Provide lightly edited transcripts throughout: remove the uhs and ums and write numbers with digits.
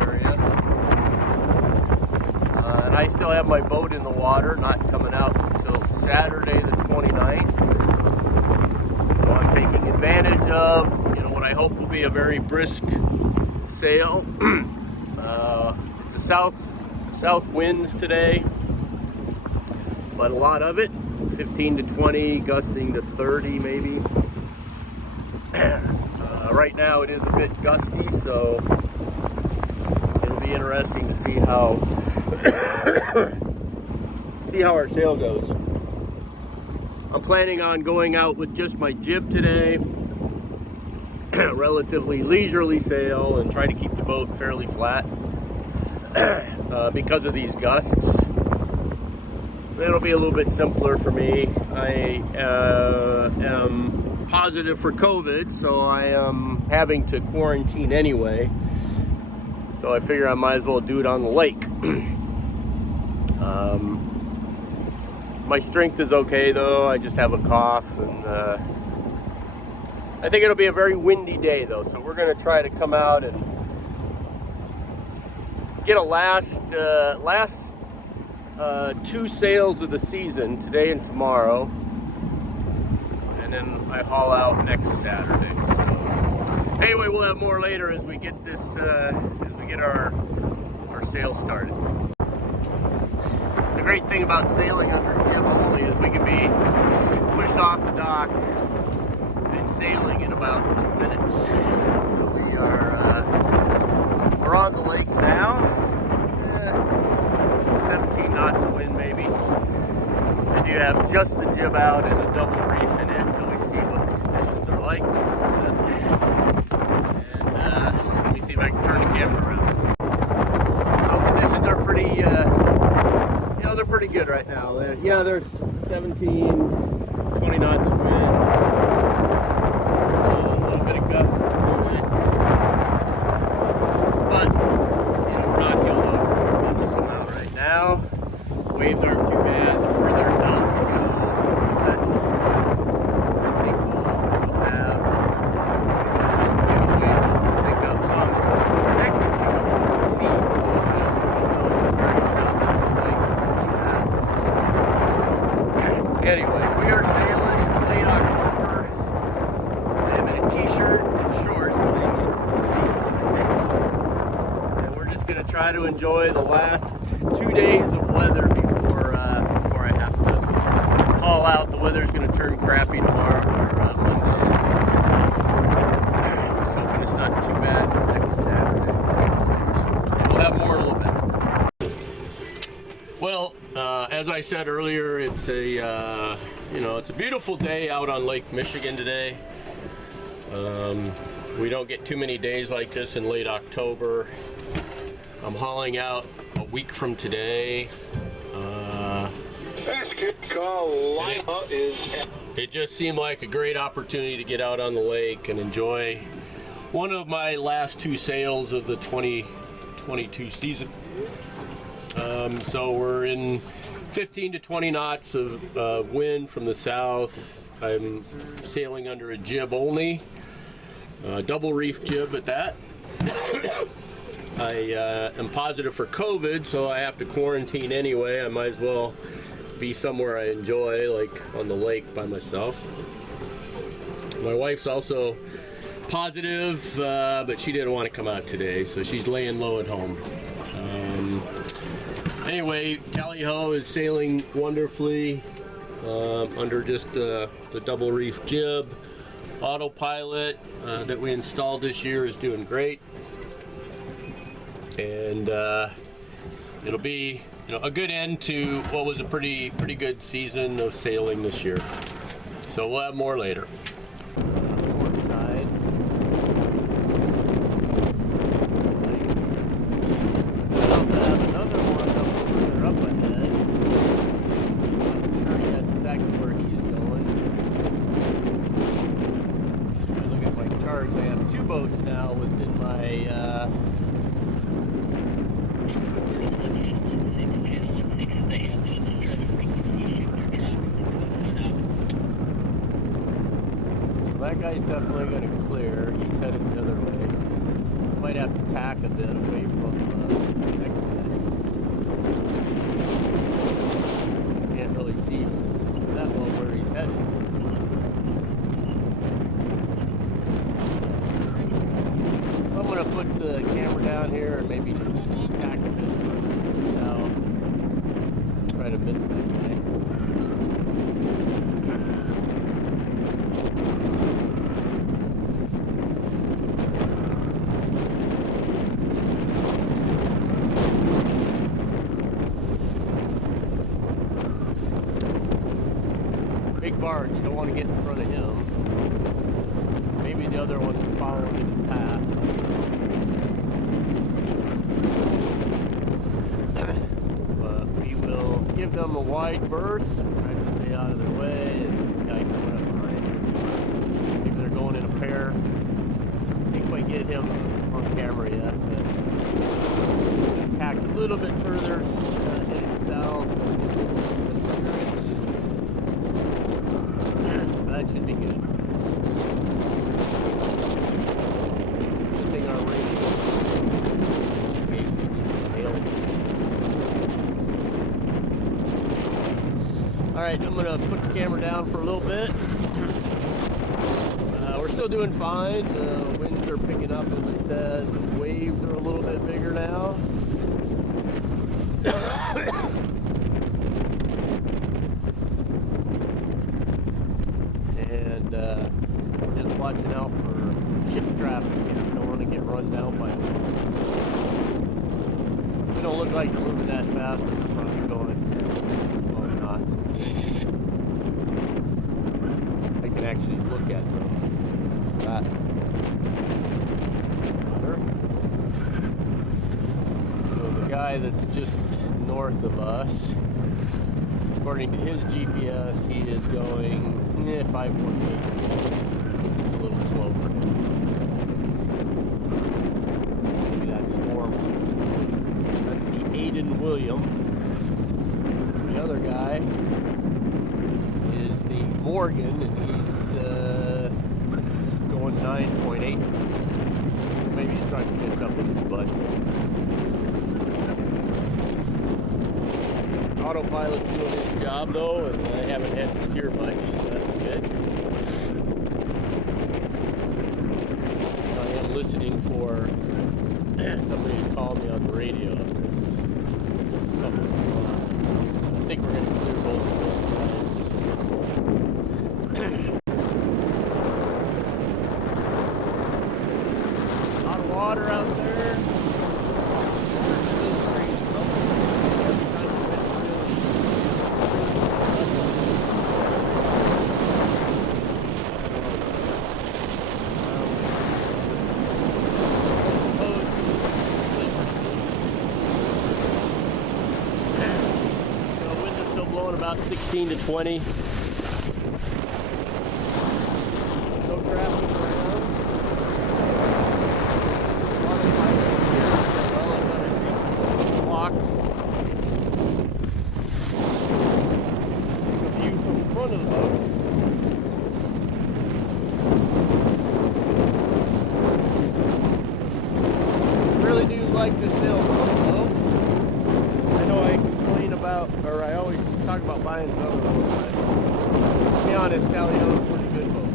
area. And I still have my boat in the water, not coming out until Saturday the 29th. So I'm taking advantage of, what I hope will be a very brisk sail. It's a south winds today, but a lot of it, 15 to 20, gusting to 30 maybe. Right now it is a bit gusty, so it'll be interesting to see how our sail goes. I'm planning on going out with just my jib today, relatively leisurely sail, and try to keep the boat fairly flat because of these gusts. It'll be a little bit simpler for me. I am positive for COVID, so I am having to quarantine anyway. So I figure I might as well do it on the lake. My strength is okay though. I just have a cough, and I think it'll be a very windy day though. So we're going to try to come out and get a last two sails of the season, today and tomorrow, and then I haul out next Saturday. So anyway, we'll have more later as we get this as we get our sail started. The great thing about sailing under jib only is we can be pushed off the dock and sailing in about 2 minutes. So we're on the lake now. 17 knots of wind maybe. I do have just the jib out and a double reef in it until we see what the conditions are like. And let me see if I can turn the camera around. Conditions are pretty, they're pretty good right now. There's 17, 20 knots of wind. A little bit of gusts to it. But, we're not heeled over a tremendous amount right now. Waves aren't too bad. The further down we go, that's, I think we'll have waves will pick up some. It's connected to the 4 feet, so very south of the lake. Anyway, we are sailing in late October. I'm in a t-shirt and shorts, playing in fleece line. And we're just going to try to enjoy the last 2 days of weather before I have to haul out. The weather's going to turn crappy tomorrow or Monday. Just hoping it's not too bad for next Saturday. We'll have more in a little bit. Well, as I said earlier, it's a it's a beautiful day out on Lake Michigan today. We don't get too many days like this in late October. I'm hauling out a week from today. It just seemed like a great opportunity to get out on the lake and enjoy one of my last 2 sails of the 2022 season. So we're in 15 to 20 knots of wind from the south. I'm sailing under a jib only, double reef jib at that. I am positive for COVID, so I have to quarantine anyway. I might as well be somewhere I enjoy, like on the lake by myself. My wife's also positive, but she didn't want to come out today, so she's laying low at home. Anyway, Tally-ho is sailing wonderfully under just the double reef jib. Autopilot that we installed this year is doing great, and it'll be a good end to what was a pretty good season of sailing this year. So we'll have more later. Port side. We also have another one a little further up ahead. I'm not sure yet exactly where he's going. If I look at my charts, I have 2 boats now within my that guy's definitely going to clear. He's headed the other way. Might have to tack a bit away from this next bit. Can't really see that well where he's headed. I'm going to put the camera down here and maybe tack a bit further south. Try to miss that guy. Big barge, you don't want to get in front of him. Maybe the other one is following his path. But we will give them a wide berth, try to stay out of their way, and this guy coming up behind. Maybe they're going in a pair. Can't quite get him on camera yet, but tacked a little bit further, heading south. That should be good. Good thing our radio in case we need to hail. Alright, I'm going to put the camera down for a little bit. We're still doing fine. Winds are picking up, as I said. Waves are a little bit bigger now. Just watching out for ship traffic. I don't want to get run down by them. They don't look like they're moving that fast, but they're probably going. Well, not. I can actually look at them. That. So the guy that's just north of us, according to his GPS, he is going 5.8. Seems a little slow for him. Maybe that's normal. That's the Aiden William. The other guy is the Morgan, and he's going 9.8. Maybe he's trying to catch up with his buddy. Autopilot's doing his job though, and I haven't had to steer much, so that's good. I am listening for somebody to call me on the radio. I think we're going to clear both of those. A lot of water out there. About 16 to 20. No traffic around. A lot of pilots here. Well, I'm going to walk. Take a view from the front of the boat. Really do like this sailboat though. I know I complain about, or I always talk about buying another one, but to be honest, Calio's a pretty good boat.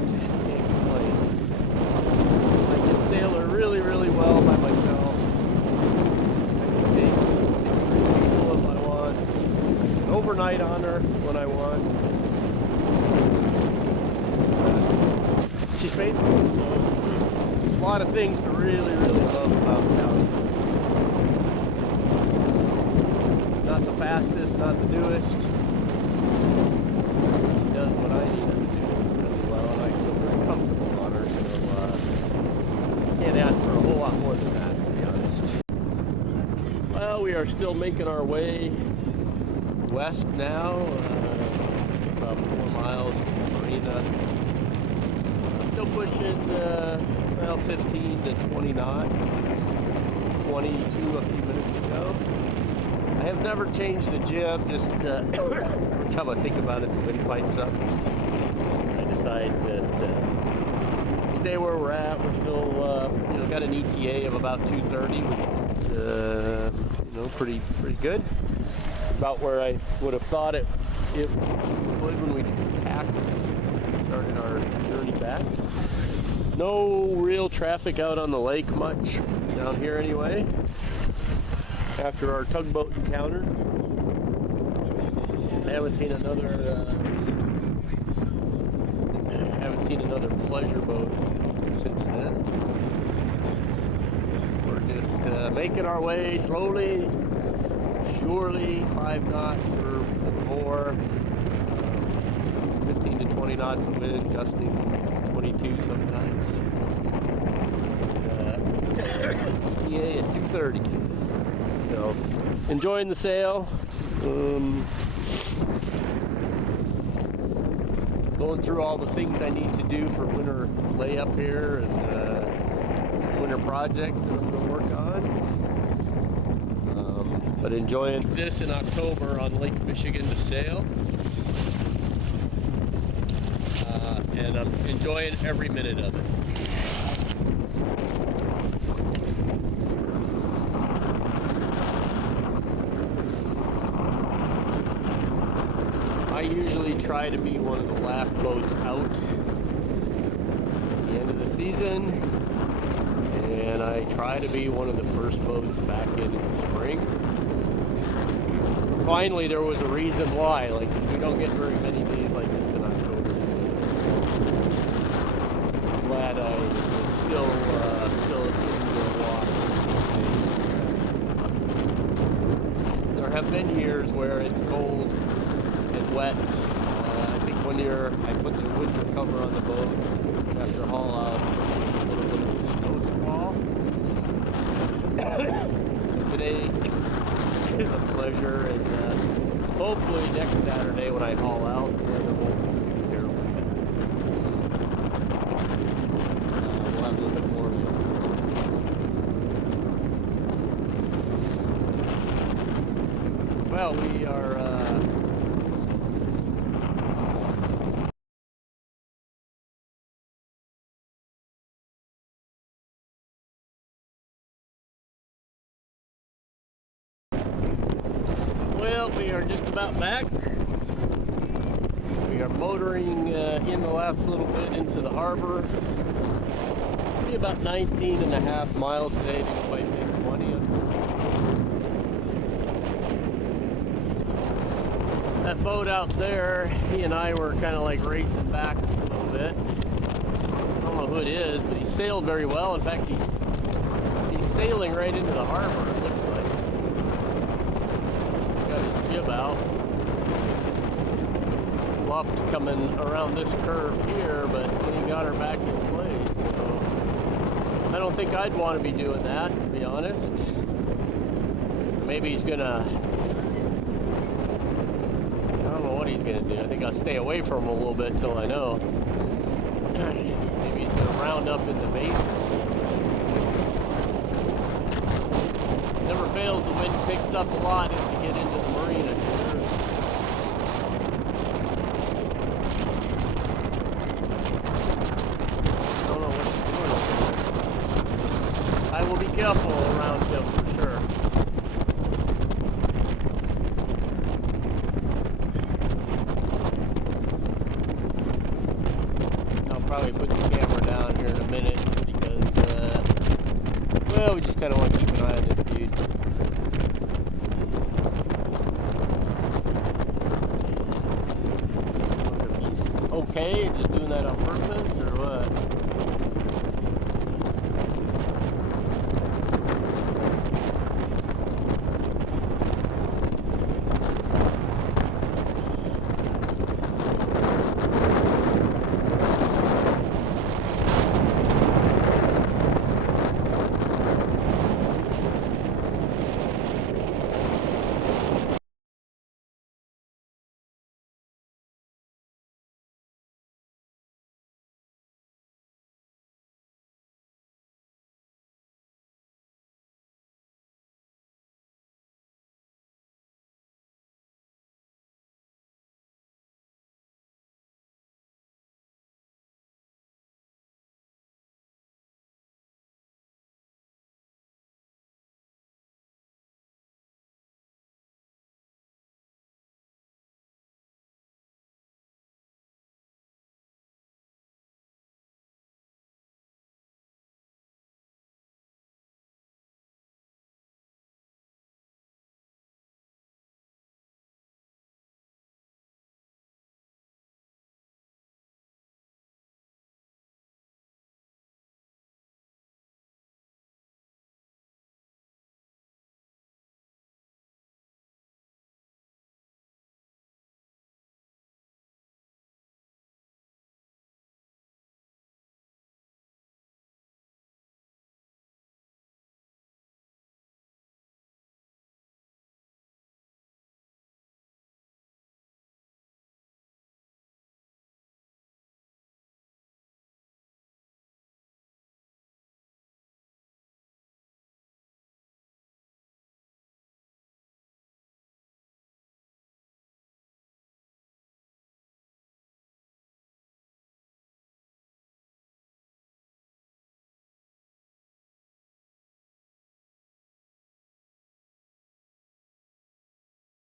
Can't complain. I can sail her really, really well by myself. I can take 2 people if I want. An overnight on her when I want. She's faithful, so a lot of things to really, really love about Calio. Not the fastest, not the newest. She does what I need her to do really well, and I feel very comfortable on her, so can't ask for a whole lot more than that, to be honest. Well, we are still making our way west now, about 4 miles from the marina. Still pushing, well, 15 to 20 knots. 22 a few minutes ago. I have never changed the jib, just every time I think about it, the wind pipes up. I decide just to stay where we're at. We're still, got an ETA of about 230, which Pretty good. About where I would have thought it would when we started our journey back. No real traffic out on the lake much down here anyway. After our tugboat encounter, I haven't seen another pleasure boat since then. We're just making our way slowly, surely, 5 knots or more, 15 to 20 knots of wind, gusting 22 sometimes. ETA at 2:30. So, enjoying the sail. Going through all the things I need to do for winter layup here, and some winter projects that I'm going to work on. But enjoying this in October on Lake Michigan to sail. And I'm enjoying every minute of it. I usually try to be one of the last boats out at the end of the season, and I try to be one of the first boats back in the spring. Finally, there was a reason why. Like, we don't get very many days like this in October. I'm glad I was still in the water. There have been years where it's cold and wet. I think one year I put the winter cover on the boat after haul out, a little bit of a snow squall. So today is a pleasure, and hopefully next Saturday when I haul out, the weather won't be terrible. We'll have a little bit more. Well, we are we are just about back. We are motoring in the last little bit into the harbor. Be about 19 and a half miles today, didn't quite make 20. That boat out there, he and I were kind of like racing back a little bit. I don't know who it is, but he sailed very well. In fact, he's sailing right into the harbor, it looks like. Jib out. Luft coming around this curve here, but when he got her back in place, so I don't think I'd want to be doing that, to be honest. Maybe he's gonna, I don't know what he's gonna do. I think I'll stay away from him a little bit till I know. Maybe he's gonna round up in the basin. Never fails, the wind picks up a lot as you get into the marina. I don't know what he's doing over there. I will be careful around him for sure. I'll probably put the camera down here in a minute because, well, we just kind of want to keep an eye on this dude. Okay, just